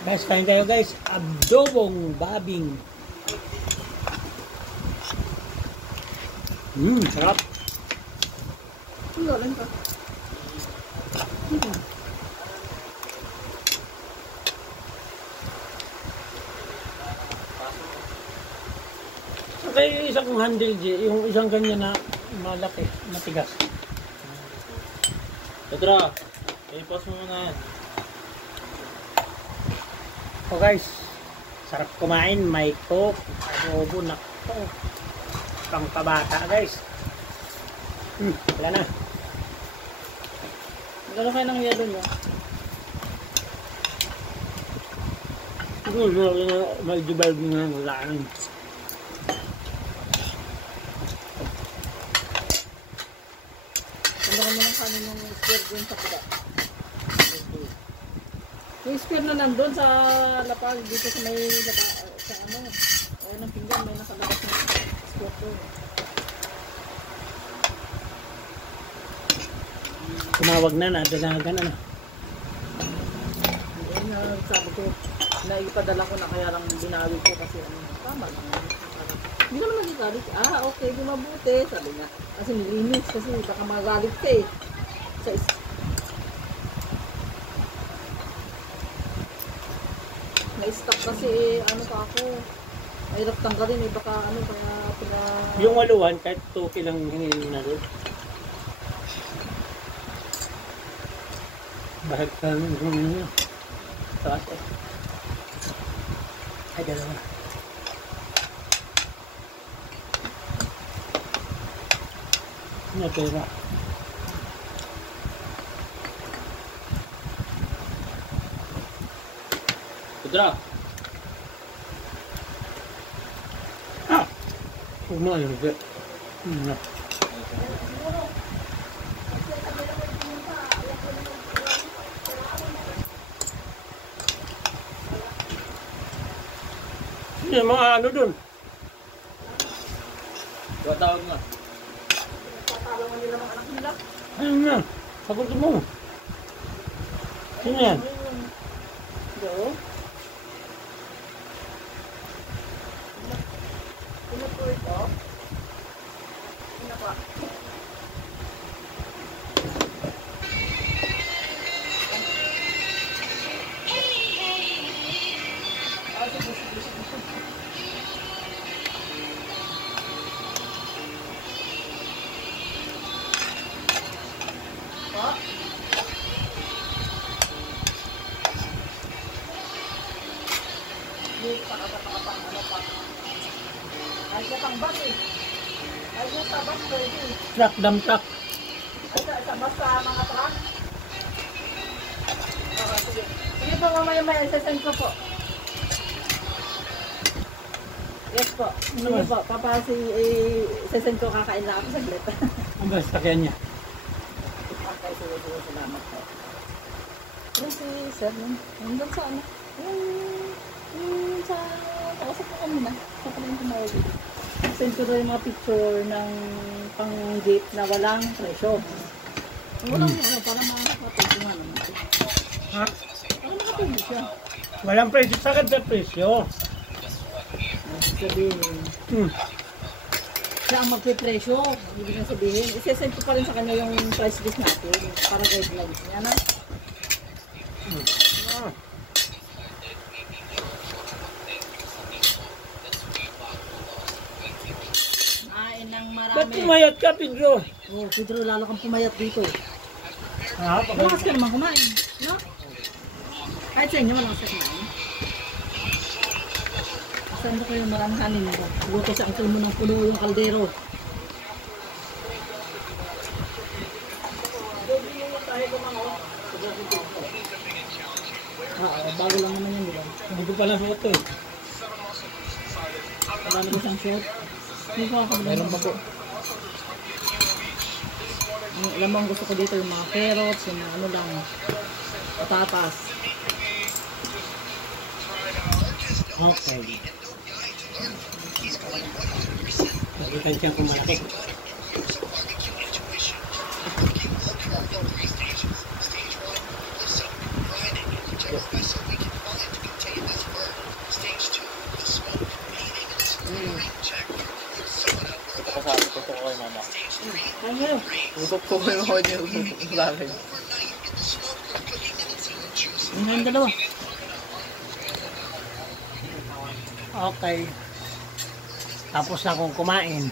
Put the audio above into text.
Guys, kain kayo guys. Adobong babing. Sarap. Galing ka. Saka yung isang handle, yung isang ganyan na malaki, matigas. Pedro, i-pause mo muna yan. So guys, sarap kumain, may coke, adobo, nakto. Pang kabata guys. Wala na. Gano'n kayo ng yelo nyo? May jubal nga wala na. Ganda ka mo ng kanin ng square dun sa kuda. Yung square na nandun sa lapag, dito sa may sa ano, ayun ng pinggan, may nakalabas na square dun. Tumawag na, nadalagan na. Ayun na, sabi ko, naipadala ko na kaya lang binawi ko kasi ano, tama lang. Hindi naman nagagalit. Okay, di mabuti, sabi nga. Kasi nilinis, kasi baka magalit ka eh. Na-stuck kasi ano pa ako. Mahirap tanggalin eh, baka ano, kaya Yung waluhan, kahit 2 lang hinilin na doon. Bakit ka naman taas eh. Ay, dalawa. Ano pera? Pedro! Huwag mo ayun. Yung mga ano dun? Tawag nga. Tatawagan nila mga anak nila. Ayun na. Sagot mo. Sino yan? Do? Sino po ito? Sino pa? Ay, siya pang bus eh. Ay, siya sa bus pwede eh. Truck, dump truck. Ay, sa bus sa mga truck. Sige. Sige po, mamaya-maya. Sasend ko po. Yes po. Sige po. Sasend ko, kakain lang ako saglit. Ang basta kaya niya. Okay, sige. Salamat po. Kasi, sir, nandun sa ano? Sa kausap ko kanina. Sa kanina tumawag dito. Send ko rin yung mga picture ng pang-gate na walang presyo. Walang ano, para makakapatid yung ano. Ha? Para makapatid siya. Walang presyo. Sakit sa presyo. Sabihin. Siya ang magpipresyo. Ibig na sabihin. Isesend ko pa rin sa kanya yung price list natin. Para guidelines niya na. Ba't pumayat ka, Pedro? Oh, Pedro, lalo kang pumayat dito. Ha? Bukas ka naman kumain. No? Kahit sa inyo, walang sa kumain. Saan mo kayo maraming kanin mo? Luto sa angkol mo ng puno yung kaldero. Bago lang naman yan, di ba? Hindi ko pala suot eh. Wala na isang shot. Hindi ko ako Meron pa po. Alam mo, ang gusto ko dito yung mga carrots, yung mga ano lang, patatas. Okay. Nagitan siya kung malaki. Ito ko sabi ko kay mama. Ano? Usok ko kayo ako dito sa akin. Ano yung dalawa? Okay. Tapos na akong kumain.